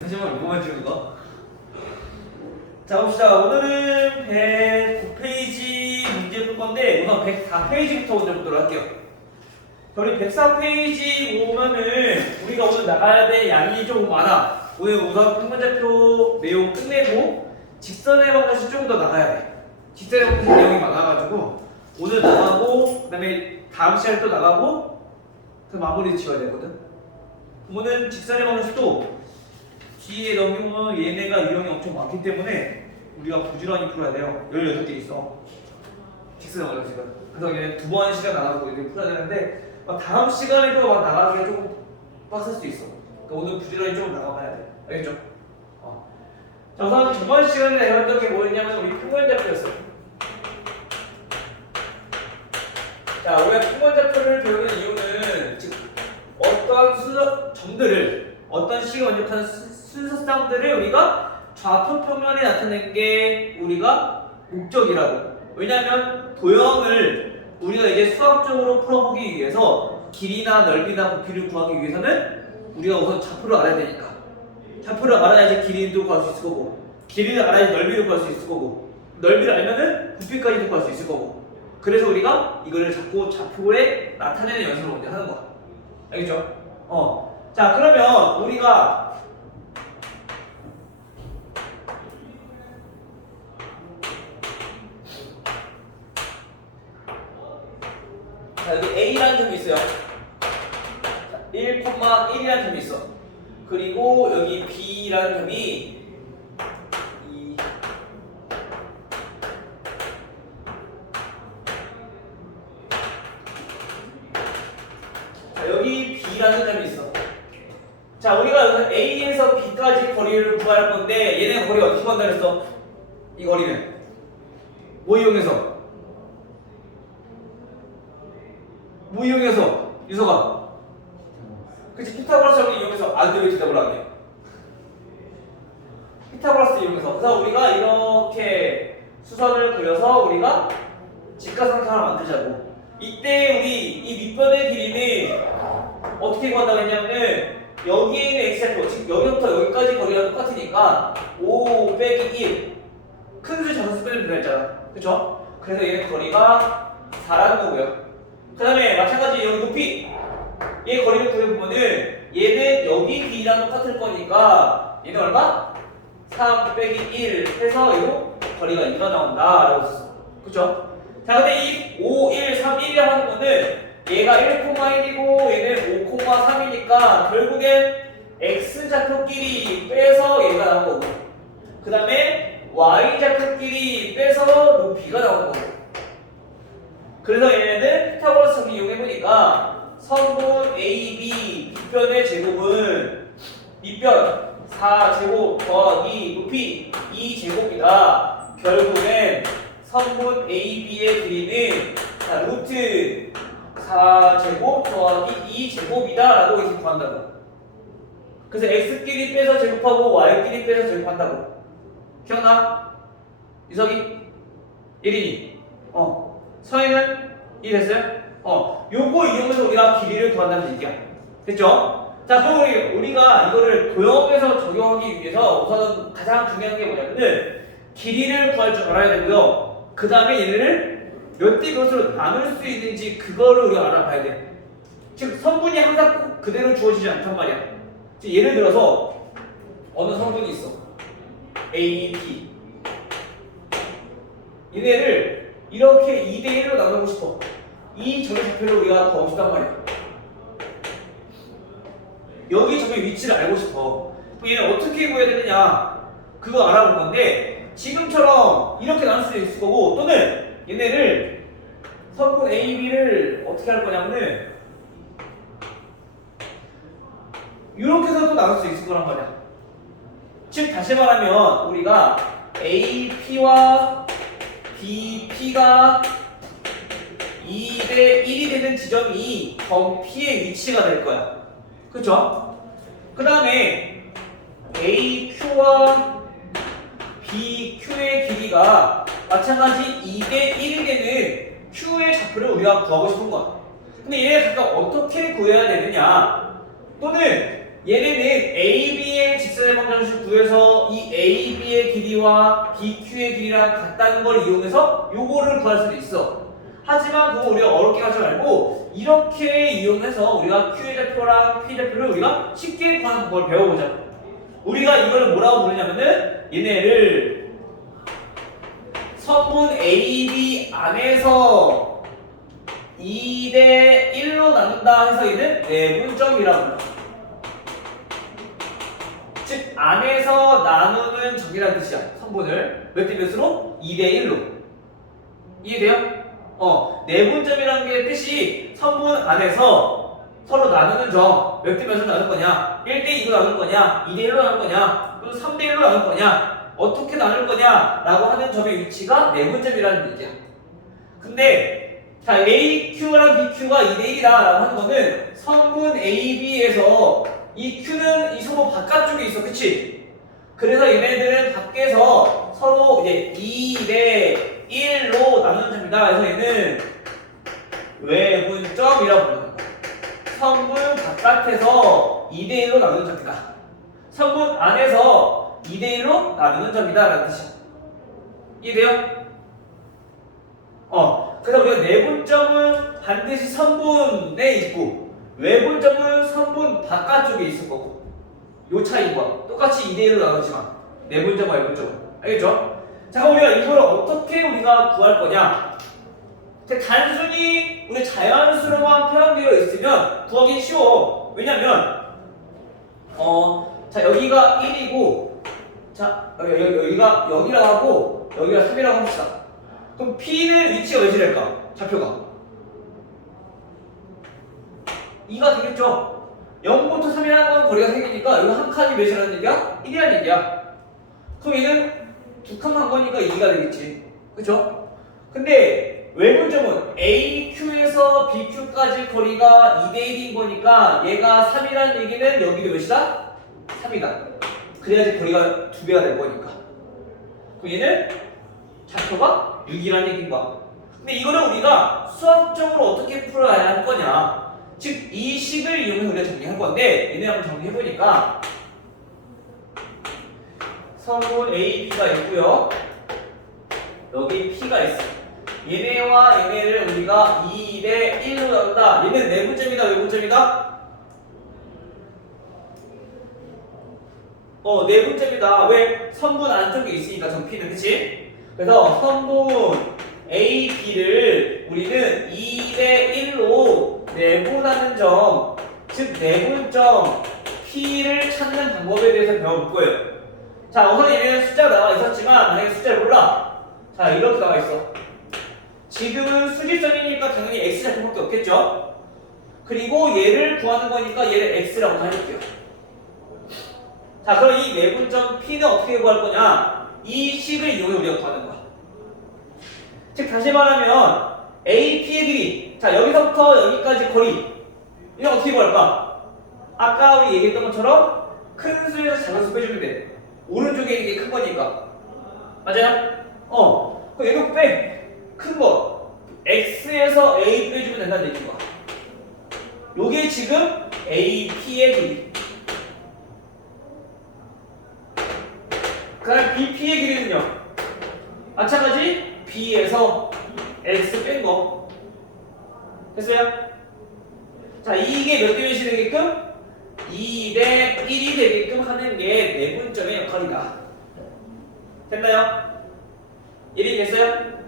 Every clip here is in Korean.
잠시만 이거만 찍는 거. 자 봅시다. 오늘은 109페이지 문제 풀 건데 우선 104페이지부터 먼저 보도록 할게요. 우리 104페이지 오면은 우리가 오늘 나가야 될 양이 좀 많아. 오늘 우선 평면좌표 내용 끝내고 직선의 방정식 조금 더 나가야 돼. 직선의 방정식 내용이 많아가지고 오늘 나가고 그다음에 다음 시간에 또 나가고 그 마무리 지어야 되거든. 오늘 직선의 방정식도 뒤에 넘기면 얘네가 유형이 엄청 많기 때문에 우리가 부지런히 풀어야 돼요. 18개 있어. 직선의 방정식은. 그래서 얘는 두 번 시간 나가고 이렇게 풀어야 되는데 다음 시간에도 막 나가기가 조금 빡셀 수도 있어. 그러니까 오늘 부지런히 좀 나가봐야 돼. 알겠죠? 자, 우선 저번 시간에 해봤던 게 뭐였냐면 우리 평면좌표였어요. 자, 우리가 평면좌표를 배우는 이유는 즉 어떤 점들을 어떤 식을 원격하는 순서쌍들을 우리가 좌표 평면에 나타낸 게 우리가 목적이라고. 왜냐하면 도형을 우리가 이제 수학적으로 풀어보기 위해서 길이나 넓이나 부피를 구하기 위해서는 우리가 우선 좌표를 알아야 되니까. 좌표를 알아야지 길이도 구할 수 있을 거고, 길이를 알아야지 넓이를 구할 수 있을 거고, 넓이를 알면은 부피까지도 구할 수 있을 거고. 그래서 우리가 이거를 자꾸 좌표에 나타내는 연습을 먼저 하는 거야. 알겠죠? 자, 그러면 우리가 자, 여기 A라는 점이 있어요. 1,1이라는 점이 있어. 그리고 여기 B라는 점이 자, 여기 B라는 점이 있어. 자, 우리가 A에서 B까지 거리를 구할 건데 얘네 거리 어떻게 구한다 그랬어? 이 거리는 뭐 이용해서? 뭐 이용해서? 유서가 그치, 피타고라스 정리 이용해서. 아, 근데 왜 대답을 안 해? 피타고라스 이용해서. 그래서 우리가 이렇게 수선을 그려서 우리가 직각삼각형을 하나 만들자고. 이때 우리 이 밑변의 길이는 어떻게 구한다고 했냐면은 여기에 있는 x좌표, 즉 여기부터 여기까지 거리가 똑같으니까 5 빼기 1 큰 수 작은 수 빼면 된다 했잖아. 그쵸? 그래서 얘는 거리가 4라는 거고요. 그 다음에 마찬가지 여기 높이, 얘 거리를 구해보면은 얘는 여기 길이랑 똑같을 거니까 얘는 얼마? 3 빼기 1 해서 이거 거리가 2가 나온다 라고 했었어. 그쵸? 자, 근데 이 5, 1, 3, 1이라고 하는 거는 얘가 1,1이고 얘는 5,3이니까 결국엔 x좌표끼리 빼서 얘가 나온 거고, 그 다음에 y좌표끼리 빼서 높이가 나온 거고. 그래서 얘네들 피타고라스 정리 이용해보니까 선분 AB 빗변의 제곱은 밑변 4제곱 더하기 높이 2제곱이다. 결국엔 선분 AB의 길이는 자, 루트 4제곱 더하기 2제곱이다 라고 이렇게 구한다고. 그래서 x끼리 빼서 제곱하고 y끼리 빼서 제곱한다고. 기억나? 유석이? 1이니? 서희는? 이해됐어요? 요거 이용해서 우리가 길이를 구한다는 얘기야. 됐죠? 자, 그럼 우리가 이거를 도형에서 적용하기 위해서 우선은 가장 중요한 게 뭐냐면은 길이를 구할 줄 알아야 되고요. 그 다음에 얘네를 몇 대 몇으로 나눌 수 있는지 그거를 우리가 알아봐야 돼. 즉 성분이 항상 꼭 그대로 주어지지 않단 말이야. 즉 예를 들어서 어느 성분이 있어. A, B. 얘네를 이렇게 2대 1로 나누고 싶어. 이 점의 좌표를 우리가 구하고 싶단 말이야. 여기 점의 위치를 알고 싶어. 그럼 얘는 어떻게 구해야 되느냐? 그거 알아볼 건데 지금처럼 이렇게 나눌 수도 있을 거고, 또는 얘네를 성분 A, B를 어떻게 할 거냐면은 이렇게 해서도 나눌 수 있을 거란 말이야. 즉 다시 말하면 우리가 A, P와 B, P가 2대 1이 되는 지점이 점 P의 위치가 될 거야. 그쵸? 그 다음에 A, Q와 B, Q의 길이가 마찬가지 2대 1이 되는 Q의 좌표를 우리가 구하고 싶은 거야. 근데 얘네 각각 어떻게 구해야 되느냐, 또는 얘네는 AB의 직선의 방정식 구해서 이 AB의 길이와 BQ의 길이랑 같다는 걸 이용해서 요거를 구할 수도 있어. 하지만 그거 우리가 어렵게 하지 말고 이렇게 이용해서 우리가 Q의 좌표랑 P 좌표를 우리가 쉽게 구하는 방법을 배워보자. 우리가 이걸 뭐라고 부르냐면은 얘네를 선분 AB 안에서 2대 1로 나눈다 해서 얘는 내분점이라고 불러. 즉 안에서 나누는 점이라는 뜻이야. 선분을 몇 대 몇으로? 2대 1로. 이해돼요? 내분점이라는 게 뜻이 선분 안에서 서로 나누는 점 몇 대 몇으로 나눌 거냐? 1대 2로 나눌 거냐? 2대 1로 나눌 거냐? 또는 3대 1로 나눌 거냐? 어떻게 나눌 거냐? 라고 하는 점의 위치가 내분점이라는 얘기야. 근데 자 AQ랑 BQ가 2대 1이다 라고 하는 거는 선분 AB에서 이 Q는 이 선분 바깥쪽에 있어. 그치? 그래서 얘네들은 밖에서 서로 이제 2대 1로 나누는 점이다. 그래서 얘는 외분점이라고 부르는 거야. 선분 바깥에서 2대 1로 나누는 점이다. 선분 안에서 2대 1로 나누는 점이다 라는 뜻이야. 이해돼요? 그래서 우리가 내분점은 반드시 선분에 있고 외분점은 선분 바깥쪽에 있을 거고 요 차이인 거야. 똑같이 2대 1로 나누지만 내분점과 외분점은. 알겠죠? 자, 그럼 우리가 이걸 어떻게 우리가 구할 거냐? 단순히 우리 자연수로만 표현되어 있으면 구하기 쉬워. 왜냐면 자 여기가 1이고 자 여기가 0이라고 하고 여기가 3이라고 합시다. 그럼 P는 위치가 몇이랄까? 좌표가 2가 되겠죠? 0부터 3이라는 건 거리가 3개니까 여기 한 칸이 몇이라는 얘기야? 1이라는 얘기야. 그럼 얘는 두 칸 한 거니까 2가 되겠지. 그쵸? 근데 외분점은 AQ에서 BQ까지 거리가 2대 1인 거니까 얘가 3이라는 얘기는 여기도 몇이다? 3이다. 그래야지 거리가 2배가 될 거니까. 그럼 얘는 좌표가 6이라는 얘기인 거야. 근데 이거는 우리가 수학적으로 어떻게 풀어야 할 거냐? 즉 이 식을 이용해서 우리가 정리할 건데 얘네 한번 정리해보니까 선분 A, B가 있고요. 여기 P가 있어. 얘네와 얘네를 우리가 2대 1로 나눈다. 얘는 내분점이다, 외분점이다? 내분점이다. 왜? 선분 안쪽에 있으니까 전 P는. 그치? 그래서 선분 A, B를 우리는 2대 1로 내분하는 점, 즉 내분점 P를 찾는 방법에 대해서 배워볼 거예요. 자, 우선 얘는 숫자가 나와 있었지만 만약에 숫자를 몰라. 자, 이렇게 나와 있어. 지금은 수직선이니까 당연히 x 좌표밖에 없겠죠? 그리고 얘를 구하는 거니까 얘를 x라고 해줄게요. 자, 그럼 이 내분점 P는 어떻게 구할 거냐? 이 식을 이용해 우리가 구하는 거야. 즉 다시 말하면 AP의 길이, 자 여기서부터 여기까지 거리, 이거 어떻게 구할까? 아까 우리 얘기했던 것처럼 큰 수에서 작은 수 빼주면 돼. 오른쪽에 이게 큰 거니까. 맞아요? 그럼 얘도 빼. 큰 거. X에서 A 빼주면 된다는 얘기인 거야. 요게 지금 AP의 길이. 그 다음 BP의 길이는요? 마찬가지 B에서 X 뺀 거. 됐어요? 자, 이게 몇 대 몇이 되게끔? 2대 1이 되게끔 하는 게 내분점의 역할이다. 됐나요? 이해가 됐어요?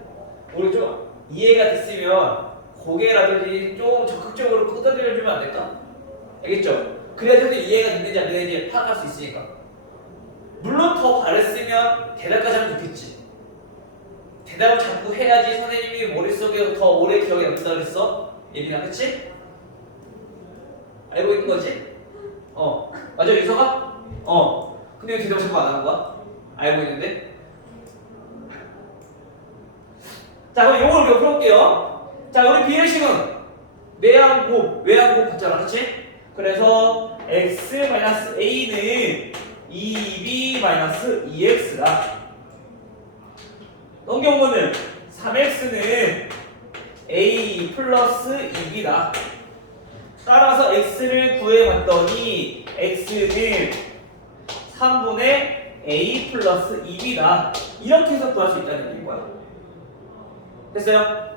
우리 좀 이해가 됐으면 고개라든지 좀 적극적으로 끄덕여주면 안 될까? 알겠죠? 그래야 좀 이해가 됐는지 안 됐는지 파악할 수 있으니까. 물론 더 잘했으면 대답까지 하면 좋겠지. 대답을 자꾸 해야지 선생님이 머릿속에 더 오래 기억에 남는다 그랬어? 예린아, 그치? 알고 있는 거지? 맞아, 유서가? 근데 왜 대답을 자꾸 안 하는 거야? 알고 있는데? 자, 그럼 요걸 우리가 풀어볼게요. 자, 우리 비례식은 내항곱, 외항곱 같잖아, 그치? 그래서 x-a는 2b-2x다. 넘겨보면 3x는 a 플러스 2b다. 따라서 x를 구해봤더니 x는 3분의 a 플러스 2b다. 이렇게 해서 구할 수 있다는 얘기인 거야. 됐어요?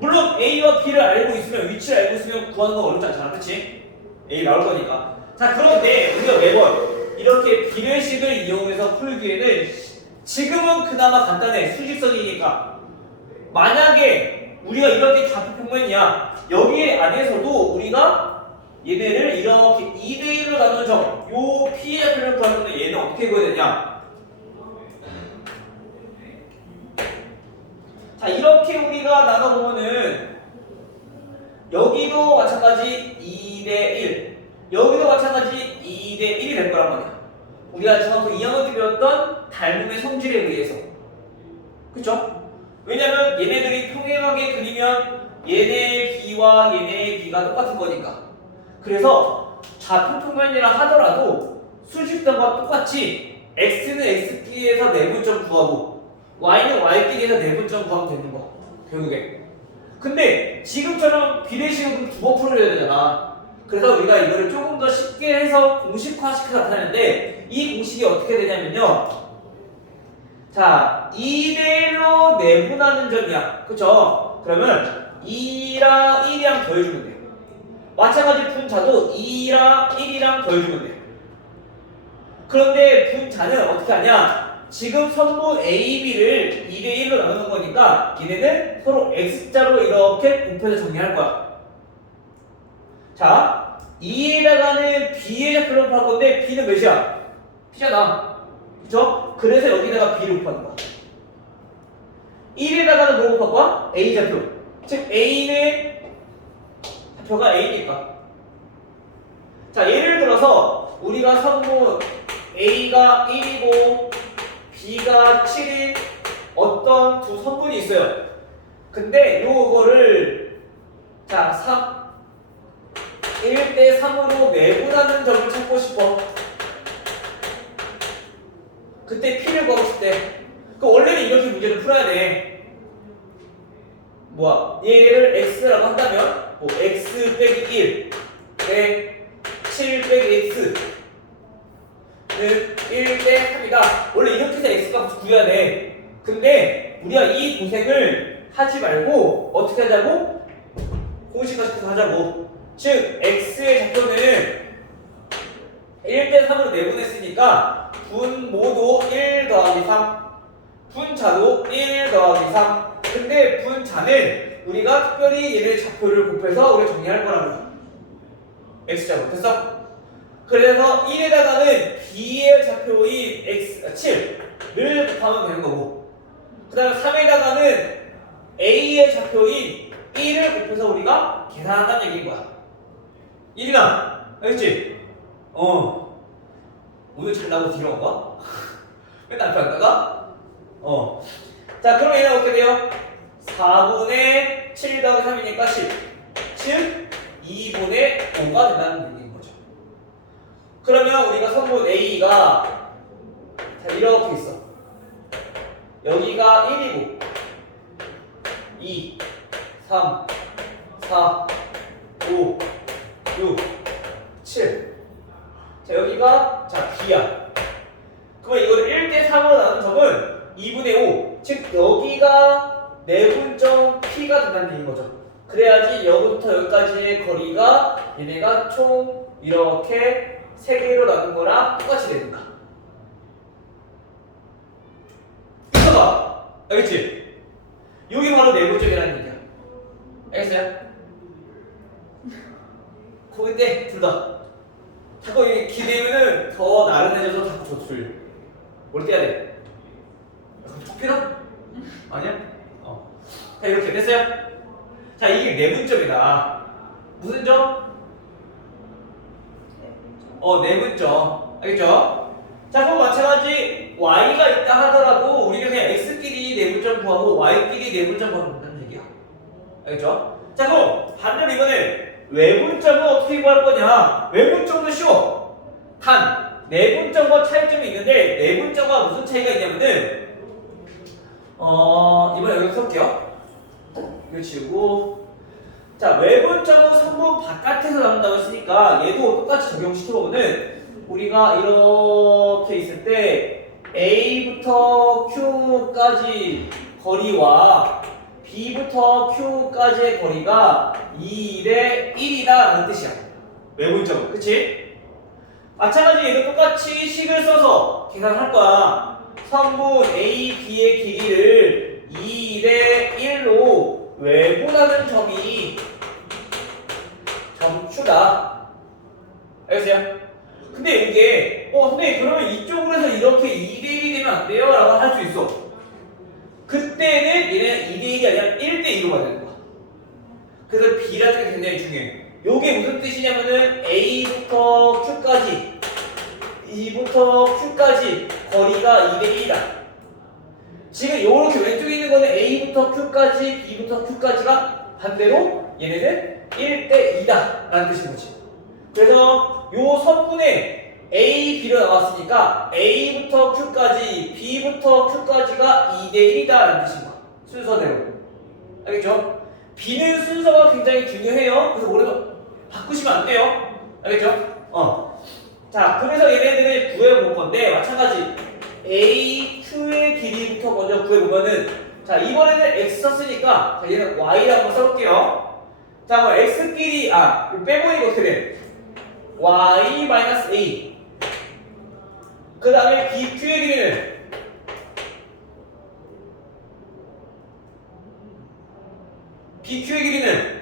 물론 a와 b를 알고 있으면, 위치를 알고 있으면 구하는 건 어렵지 않잖아. 그치? a 나올 거니까. 자, 그런데 우리가 매번 이렇게 비례식을 이용해서 풀기에는 지금은 그나마 간단해. 수직선이니까. 만약에 우리가 이렇게 좌표평면이야. 여기 안에서도 우리가 얘네를 이렇게 2대1로 나눈 점, 요 P의 좌표를 구하는데 얘는 어떻게 구해야 되냐? 자, 이렇게 우리가 나눠보면은 여기도 마찬가지 2대1, 여기도 마찬가지 2대1이 될 거란 말이야. 우리가 중학교 2학년 때 배웠던 닮음의 성질에 의해서. 그쵸? 왜냐면 얘네들이 평행하게 그리면 얘네 B와 얘네 B가 똑같은 거니까. 그래서 좌표평면이라 하더라도 수직선과 똑같이 x는 x끼리에서 내분점 구하고 y는 y끼리에서 내분점 구하면 되는 거. 결국에. 근데 지금처럼 비례식은 두 번 풀어야 되잖아. 그래서 우리가 이거를 조금 더 쉽게 해서 공식화시켜서 나타내는데 이 공식이 어떻게 되냐면요. 자, 2대1로 내분하는 점이야. 그쵸? 그러면 2랑 1이랑 더해주면 돼. 마찬가지 분자도 2랑 1이랑 더해주면 돼. 그런데 분자는 어떻게 하냐? 지금 선분 A, B를 2대1로 나누는 거니까 얘네는 서로 X자로 이렇게 곱해서 정리할 거야. 자, 2에다가는 B의 좌표를 곱할 건데 B는 몇이야? P잖아. 그쵸? 그래서 여기다가 B를 곱하는 거야. 1에다가는 뭐 곱할 거야? A 좌표. 즉 A는 좌표가 A니까. 자, 예를 들어서 우리가 선분 A가 1이고 B가 7인 어떤 두 선분이 있어요. 근데 요거를 자, 1대 3으로 내분하는 점을 찾고 싶어. 그때 P를 구하고 싶대. 그 원래는 이렇게 문제를 풀어야 돼. 뭐야? 얘를 X라고 한다면 뭐 X 빼기 1 대 7 빼기 X는 1대 3이다. 원래 이렇게 해서 X값을 구해야 돼. 근데 우리가 이 고생을 하지 말고 어떻게 하자고? 공식화시켜서 하자고. 즉 X의 좌표는 1대 3으로 내분했으니까 분모도 1 더하기 3, 분자도 1 더하기 3. 근데 분자는 우리가 특별히 얘네 좌표를 곱해서 우리가 정리할 거라는 거야. X좌표. 됐어? 그래서 1에다가는 B의 좌표인 X, 7을 곱하면 되는 거고, 그 다음에 3에다가는 A의 좌표인 1을 곱해서 우리가 계산한다는 얘기인 거야. 1이나 알겠지? 오늘 잘 나오고 뒤로 온 거야? 맨날 앞에 갔다가? 자, 그럼 얘는 어떻게 돼요? 4분의 7 더하기 3이니까 10. 즉 2분의 5가 된다는 얘기인 거죠. 그러면 우리가 선분 A가 자, 이렇게 있어. 여기가 1이고 2, 3, 4, 5, 6, 7. 자, 여기가 자 B야. 그러면 이걸 1대 3으로 나눈 점은 2분의 5. 즉 여기가 내분점 P가 된다는 얘기인 거죠. 그래야지 여기부터 여기까지의 거리가 얘네가 총 이렇게 3개로 나눈 거랑 똑같이 된다. 이거다. 알겠지? 여기 바로 내분점이라는 얘기야. 알겠어요? 거기 때 둘 다. 자꾸 이게 기대면은 더 나른해져서 자꾸 조출. 뭘 떼야 돼? 촉피나? 아니야? 자, 이렇게 됐어요? 자, 이게 내분점이다. 무슨 점? 내분점. 알겠죠? 자, 그럼 마찬가지 y가 있다 하더라도 우리는 그냥 x끼리 내분점 구하고 y끼리 내분점 구하면 된다는 얘기야. 알겠죠? 자, 그럼 반대로 이번에 외분점은 어떻게 구할 거냐? 외분점도 쉬워. 단 내분점과 차이점이 있는데 내분점과 무슨 차이가 있냐면은 이번에 여기 써볼게요. 이거 지우고 자, 외분점은 선분 바깥에서 나온다고 했으니까 얘도 똑같이 적용시켜보면은 우리가 이렇게 있을 때 A부터 Q까지 거리와 B부터 Q까지의 거리가 2대 1이다 라는 뜻이야. 외분점은. 그치? 마찬가지로 얘도 똑같이 식을 써서 계산할 거야. 선분 A, B의 길이를 2대 1로 외분하는 점이 점추다. 알겠어요? 근데 이게 선생님 그러면 이쪽으로 해서 이렇게 2대 1이 되면 안 돼요? 라고 할 수 있어. 그때는 얘는 2대 1이 아니라 1대 2로가 되는 거야. 그래서 B라는 게 굉장히 중요해. 요게 무슨 뜻이냐면은 A부터 Q까지 E부터 Q까지 거리가 2대 1이다. 지금 요렇게 왼쪽에 있는 거는 A부터 Q까지 B부터 Q까지가 반대로 얘네는 1대 2다 라는 뜻인 거지. 그래서 요 선분에 A, B로 나왔으니까 A부터 Q까지 B부터 Q까지가 2대 1이다 라는 뜻인 거야. 순서대로. 알겠죠? B는 순서가 굉장히 중요해요. 그래서 오래도 바꾸시면 안 돼요. 알겠죠? 자, 그래서 얘네들을 구해볼 건데 마찬가지 A, Q의 길이부터 먼저 구해보면은 자, 이번에는 X 썼으니까 자, 얘는 Y라고 한번 써볼게요. 자, 그럼 X 길이 이거 빼보니까 어떻게 돼? Y-A. 그 다음에 BQ의 길이는 BQ의 길이는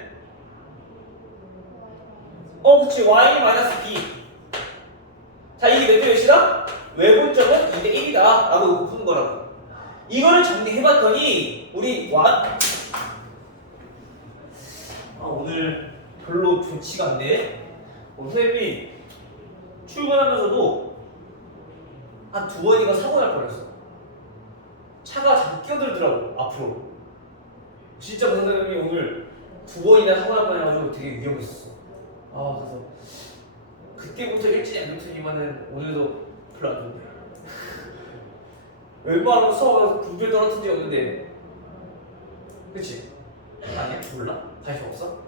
그치 Y-B. 자, 이게 몇 대 몇이다? 외분점은 2대 1이다 라고 푸는 거라고. 이거를 정리해봤더니 우리 오늘 별로 좋지가 않네. 선생님이 출근하면서도 한 2번인가 사고 날 뻔했어. 차가 자꾸 끼어들더라고 앞으로. 진짜 선생님이 오늘 2번이나 사고 날 뻔해가지고 되게 위험했었어. 그래서 그때부터 일진이 안 좋더니만은 오늘도 별로 안 좋네. 웬만하면 수업에서 굴들 떨어진 적이 없는데. 그치? 아니야? 몰라? 관심 없어?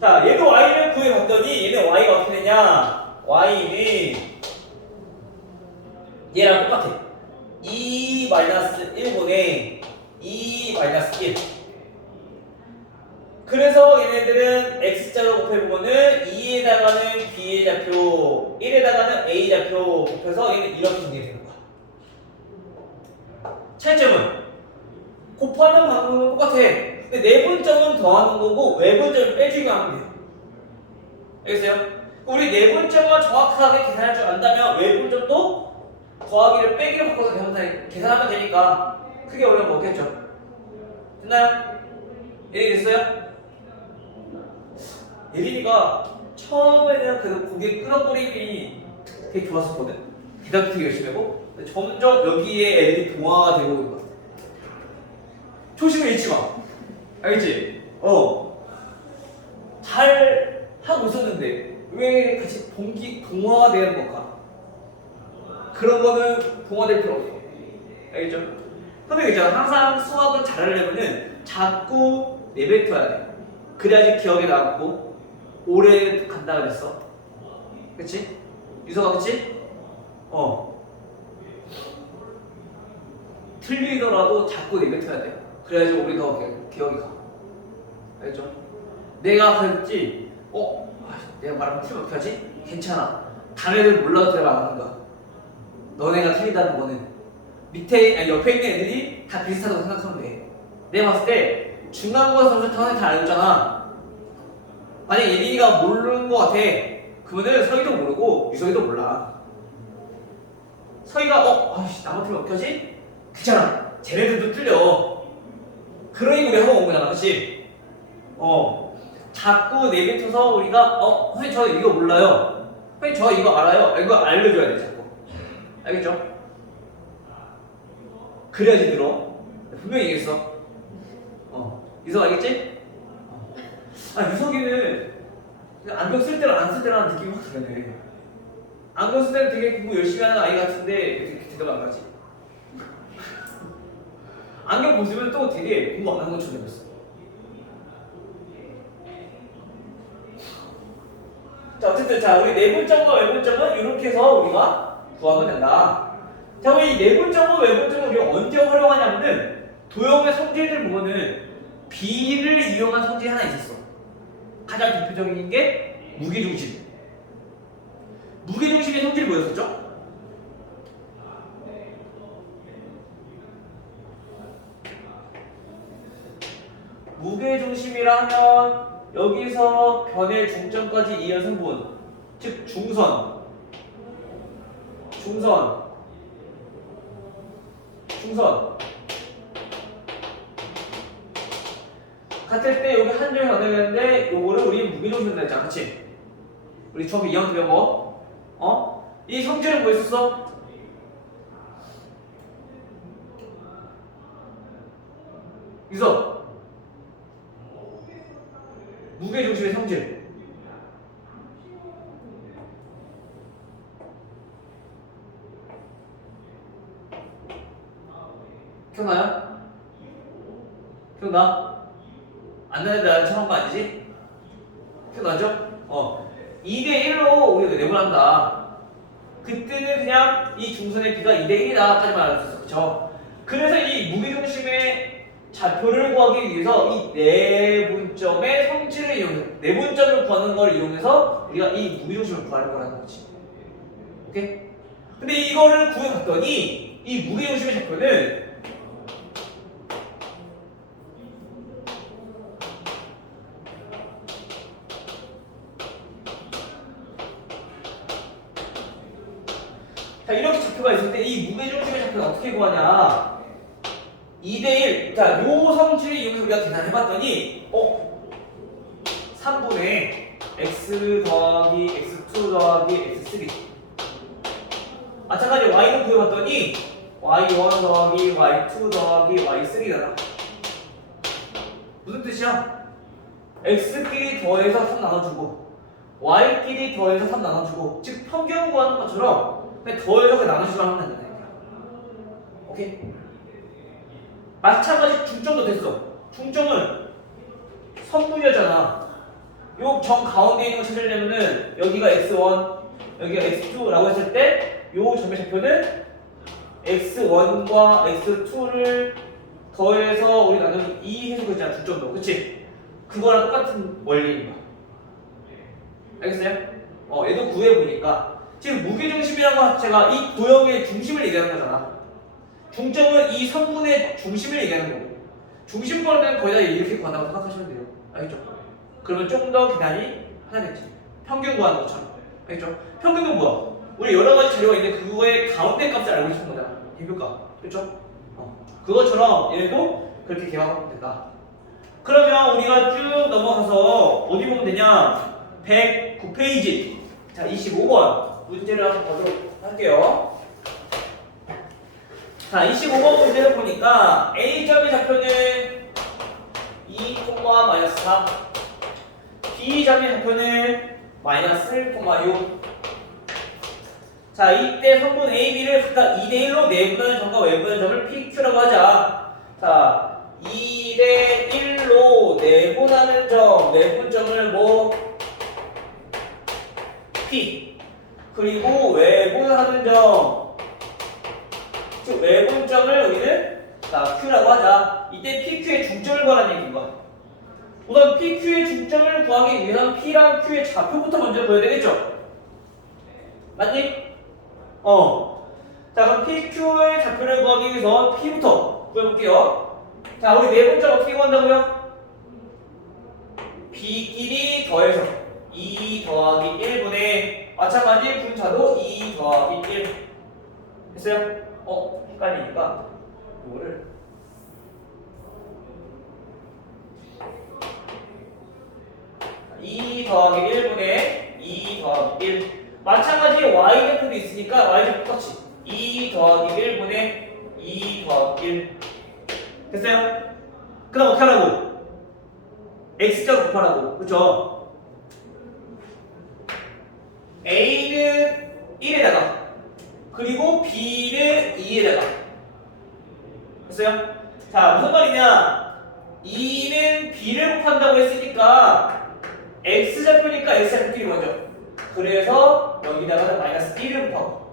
자, 얘도 Y를 구해봤더니 얘는 Y가 어떻게 되냐? Y는 얘랑 똑같아. 2-1분의 2-1. 그래서 얘네들은 X자로 곱해보면은 2에다가는 B의 좌표, 1에다가는 A 좌표 곱해서 얘는 이렇게 정리되는 거야. 차이점은 곱하는 방법은 똑같아. 근데 내분점은 더하는 거고 외분점은 빼주기만 하면 돼요. 알겠어요? 우리 내분점만 정확하게 계산할 줄 안다면 외분점도 더하기를 빼기를 바꿔서 계산하면 되니까 크게 어려운 거 없겠죠? 됐나요? 이해됐어요? 예린이가 처음에는 그래도 고개 끄덕거림이 되게 좋았었거든. 대답 되게 열심히 하고. 근데 점점 여기에 애들이 동화가 되고 있는 것 같아. 초심을 잃지 마. 알겠지? 잘 하고 있었는데 왜 같이 동화가 되는 건가? 그런 거는 동화될 필요 없어. 알겠죠? 선생님 있잖아. 항상 수학을 잘하려면은 자꾸 내뱉어야 돼. 그래야지 기억에 남고 오래 간다 그랬어. 그치? 유서가 그치? 틀리더라도 자꾸 내뱉어야 돼. 그래야지 우리 더 기억이 가. 알겠죠? 내가 그랬지. 내가 말하면 틀리면 어떡하지? 괜찮아. 다른 애들 몰라도 내가 말하는 거야. 너네가 틀리다는 거는 옆에 있는 애들이 다 비슷하다고 생각하면 돼. 내가 봤을 때 중간고사 점수 타는 다 알잖아. 만약 예린이가 모르는 거 같아. 그러면은 서희도 모르고 유석이도 몰라. 서희가 나만 틀리면 어떡하지? 괜찮아. 쟤네들도 틀려. 그러니 우리 하고 온 거잖아. 그치? 자꾸 내뱉어서 우리가 선생님 저 이거 몰라요. 선생님 저 이거 알아요. 이거 알려줘야 돼 자꾸. 알겠죠? 그래야지 들어. 분명히 얘기했어. 유석 알겠지? 유석이는 안경 쓸 때랑 안 쓸 때랑 느낌이 확 다르네. 안경 쓸 때는 되게 공부 열심히 하는 아이 같은데 이렇게 대답 안 하지. 안경 벗으면 또 되게 공부 안 하는 것처럼 생겼어. 자, 어쨌든 자, 우리 내분점과 외분점은 이렇게 해서 우리가 구하면 된다. 자, 우리 내분점과 외분점을 우리가 언제 활용하냐면은 도형의 성질들 보면은 B를 이용한 성질이 하나 있었어. 가장 대표적인 게 무게중심. 무게중심의 성질이 뭐였었죠? 무게중심이라 하면 여기서 변의 중점까지 이은 성분, 즉 중선 같을 때 여기 한 점이 변하는데 요거를 우리 무게중심이라고 했잖아, 그치? 우리 처음에 2학년 배운 거 이 성질은 뭐 있었어? 여기서 무게중심의 성질 기억나요? 기억나? 안 나는데 나는 처음 거 아니지? 기억나죠? 2대1로 우리가 내분한다. 그때는 그냥 이 중선의 비가 2대1이다까지만 알았었어. 그쵸? 그래서 이 무게중심의 좌표를 구하기 위해서 이 내분점의 성질을 이용해서 내분점을 구하는 걸 이용해서 우리가 이 무게중심을 구하는 거라는 거지. 오케이? 근데 이거를 구해봤더니 이 무게중심의 좌표는 자, 이렇게 좌표가 있을 때 이 무게중심의 좌표는 어떻게 구하냐? 2대1. 자, 요 성질을 이용해서 우리가 계산해봤더니 3분의 x 더하기 x2 더하기 x3. 마찬가지 y를 구해봤더니 y1 더하기 y2 더하기 y3잖아. 무슨 뜻이야? x끼리 더해서 3 나눠주고 y끼리 더해서 3 나눠주고, 즉 평균 구하는 것처럼 그냥 더해서 그냥 나눠주기만 하면 된다. 오케이? 마찬가지 중점도 됐어. 중점은 선분이었잖아. 요 점 가운데 있는 거 찾으려면은 여기가 x1, 여기가 x2라고 했을 때 요 점의 좌표는 x1과 x2를 더해서 우리 나누면 2 해서 그랬잖아. 중점도. 그치? 그거랑 똑같은 원리인 거야. 알겠어요? 얘도 구해보니까 지금 무게중심이라고 제가 이 도형의 중심을 얘기하는 거잖아. 중점은 이 성분의 중심을 얘기하는 거고, 중심 구할 때는 거의 다 이렇게 구한다고 생각하시면 돼요. 알겠죠? 그러면 조금 더 계산이 편하겠지. 평균 구하는 것처럼. 알겠죠? 평균은 뭐야? 우리 여러 가지 자료가 있는데 그거의 가운데 값을 알고 싶은 거잖아. 대표값. 그렇죠? 그것처럼 얘도 그렇게 계산하면 된다. 그러면 우리가 쭉 넘어가서 어디 보면 되냐? 109페이지. 자, 25번 문제를 한번 보도록 할게요. 자, 25번 문제를 보니까 A점의 좌표는 2, -3, B점의 좌표는 -1,6. 자, 이때 성분 A, B를 각각 2대1로 내분하는 점과 외분하는 점을 PQ라고 하자. 자, 2대1로 내분하는 점, 내분점을 뭐 P, 그리고 외분하는 점, 즉 외분점을 우리는 자, Q라고 하자. 이때 PQ의 중점을 구하라는 얘기인 거야. 우선 PQ의 중점을 구하기 위해서는 P랑 Q의 좌표부터 먼저 구해야 되겠죠? 맞니? 자, 그럼 PQ의 좌표를 구하기 위해서 P부터 구해볼게요. 자, 우리 내분점 어떻게 구한다고요? B끼리 더해서 2 더하기 1분의 마찬가지 분차도 2 더하기 1 됐어요? 헷갈리니까 이거를 (2 더하기 1분의 2 더하기 1) 마찬가지 y제표도 있으니까 y제표 똑같이 2 더하기 1분의 2 더하기 1 됐어요? 그 다음 어떻게 하라고? x자로 곱하라고. 그쵸? a는 1에다가 그리고 b는 2에다가 됐어요? 자, 무슨 말이냐? 2는 b를 곱한다고 했으니까 x좌표니까 x좌표끼리 먼저 그래서 여기다가는 마이너스 1을 곱하고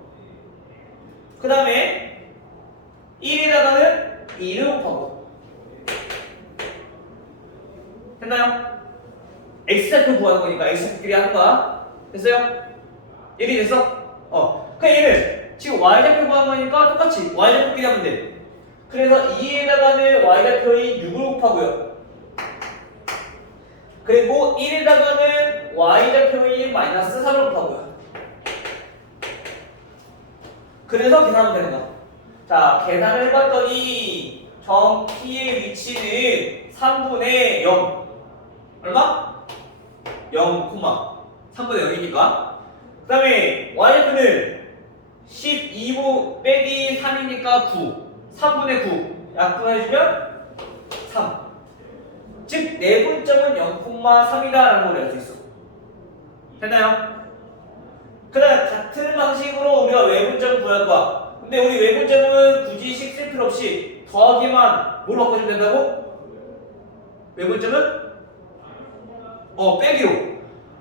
그 다음에 1에다가는 2를 곱하고 됐나요? x좌표 구하는 거니까 x좌표끼리 하는 거야. 됐어요? 얘기 됐어? 그럼 얘는 지금 y좌표 구하는 거니까 똑같이 y좌표끼리 하면 돼. 그래서 2에다가는 y좌표인 6을 곱하고요. 그리고 1에다가는 y좌표인 마이너스 3을 곱하고요. 그래서 계산하면 되는 거야. 자, 계산을 해봤더니 점 P의 위치는 3분의 0 얼마? 0, 3분의 0이니까 그 다음에 y좌표는 12 빼기 3이니까 9 3분의 9 약분해주면 3 즉 내분점은 0,3이다 라는 걸 알 수 있어. 됐나요? 그 다음 같은 방식으로 우리가 외분점 구할 거야. 근데 우리 외분점은 굳이 식 쓸 필요 없이 더하기만 뭘 바꿔주면 된다고? 외분점은? 빼기로.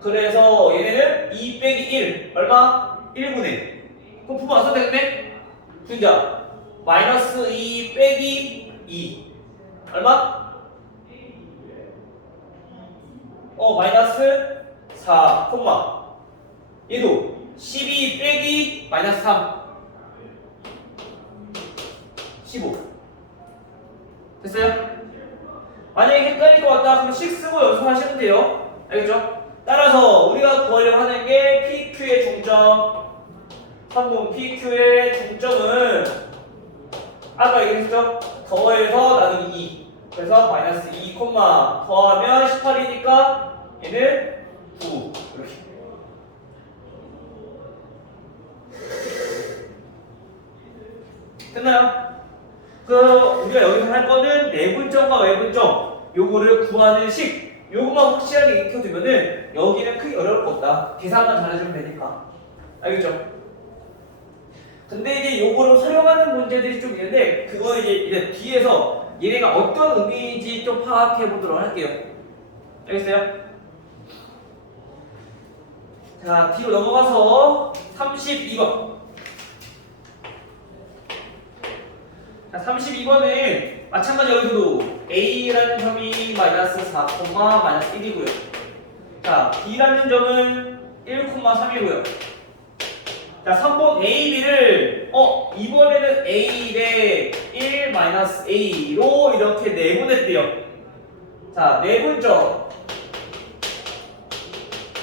그래서 얘네는 2 빼기 1 얼마? 1분의 그럼 부분 안 써도 되겠네? 분자 마이너스 2 빼기 2 얼마? 마이너스 4 얘도 12 빼기 마이너스 3 15 됐어요? 만약에 헷갈릴 것 같다 그러면 식 쓰고 연습하시면 돼요. 알겠죠? 따라서 우리가 구하려고 하는 게 PQ의 중점 3분 PQ의 중점은 아까 얘기했죠? 더해서 나누기 2 그래서 마이너스 2, 더하면 18이니까 얘는 9 이렇게 됐나요? 우리가 여기서 할 거는 내분점과 외분점 요거를 구하는 식 요거만 확실하게 익혀두면은 여기는 크게 어려울 거 없다. 계산만 잘해주면 되니까. 알겠죠? 근데 이제 요거를 활용하는 문제들이 좀 있는데 그거는 이제 뒤에서 얘네가 어떤 의미인지 좀 파악해 보도록 할게요. 알겠어요? 자, 뒤로 넘어가서 32번. 자, 32번은 마찬가지 여기서도 A라는 점이 마이너스 4, 마이너스 1이고요. 자, B라는 점은 1,3이고요. 자, 3번 A, B를 이번에는 A 대 1 마이너스 A로 이렇게 내분했대요. 자, 내분점을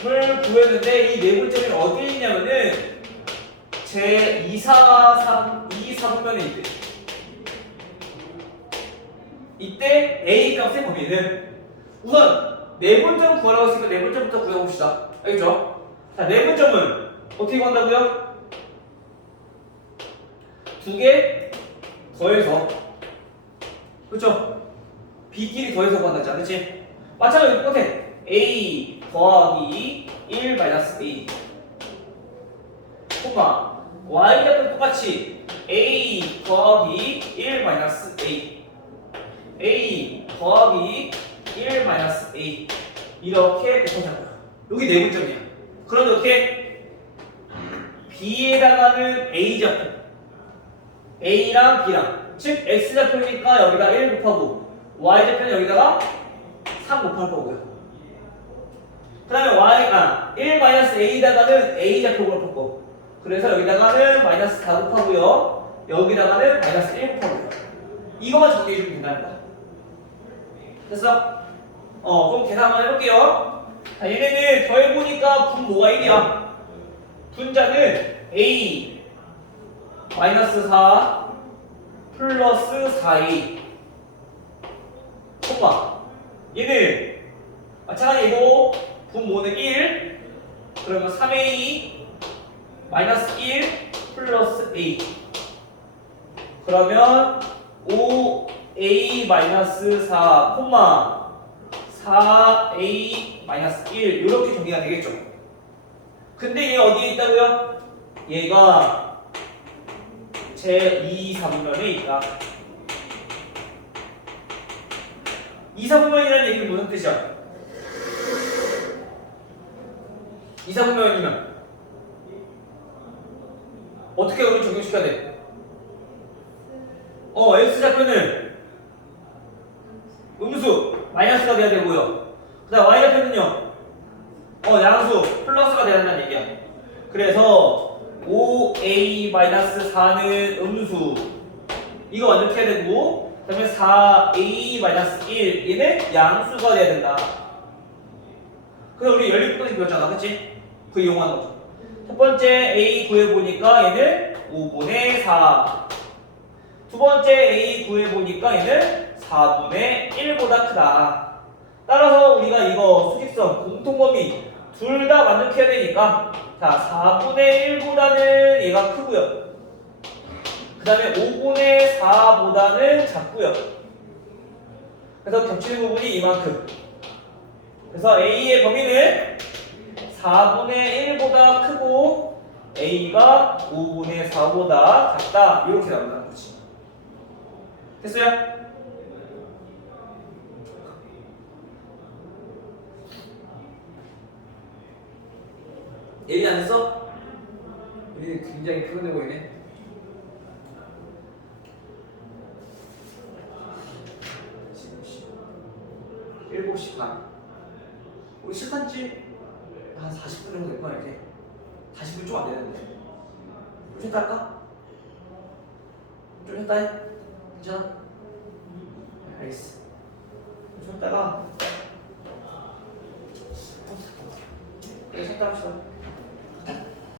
구했는데 이 내분점이 어디에 있냐면은 제 2,4분면에 있대. 이때 A 값의 범위는 우선 내분점 구하라고 했으니까 내분점부터 구해봅시다. 알겠죠? 자, 내분점은 어떻게 구한다고요? 두 개 더해서 그렇죠? B끼리 더해서 구한다지 않지? 마찬가지로 똑같아. A 더하기 1 마이너스 A Y좌표 똑같이 A 더하기 1 마이너스 A 더하기 1 마이너스 A 이렇게 곱하자고요. 여기 내분점이야. 그런데 어떻게? B에다가는 A좌표 A랑 B랑 즉 X좌표니까 여기다 1 곱하고 Y좌표는 여기다가 3 곱할 거고요. 그 다음에 1 마이너스 A에다가는 A좌표 곱하고 그래서 여기다가는 마이너스 4 곱하고요. 여기다가는 마이너스 1 곱하고요. 이거만 정리해주면 된다는 거야. 됐어? 그럼 계산 한번 해볼게요. 자, 얘네는 더해보니까 분모가 1이야. 분자는 A 마이너스 4 플러스 4A 얘는 마찬가지 이거 분모는 1 그러면 3A 마이너스 1 플러스 A 그러면 5A 마이너스 4 4A 마이너스 1 이렇게 정리가 되겠죠. 근데 얘 어디에 있다고요? 얘가 제 2, 3면에 있다. 2, 3면이라는 얘기는 무슨 뜻이야? 이사분면이면 어떻게 우리 적용시켜야 돼? X좌표는 음수 마이너스가 돼야 되고요. 그 다음 Y좌표는요 양수 플러스가 돼야 된다는 얘기야. 그래서 5A-4는 음수 이거 완전 해야 되고, 그 다음에 4A-1 얘는 양수가 돼야 된다. 그래서 우리 연립분식 배웠잖아, 그치? 그 이용하는 거죠. 첫 번째 A 구해보니까 얘는 5분의 4. 두 번째 A 구해보니까 얘는 4분의 1보다 크다. 따라서 우리가 이거 수직선 공통범위 둘 다 만족해야 되니까, 자 4분의 1보다는 얘가 크고요. 그 다음에 5분의 4보다는 작고요. 그래서 겹치는 부분이 이만큼. 그래서 A의 범위는 4분의 1보다 크고 A가 5분의 4보다 작다. 이렇게 나온다는 거지. 됐어요? 얘기 안 했어? 우리 굉장히 피곤해 보이네. 지금 7시 반. 우리 시간 한 40분 정도 될 거야 이제. 40분 좀 안 되는데. 좀 쉬었다 할까? 좀 쉬었다 해? 괜찮아? 알겠어. 좀 쉬었다가 그래 쉬었다 합시다.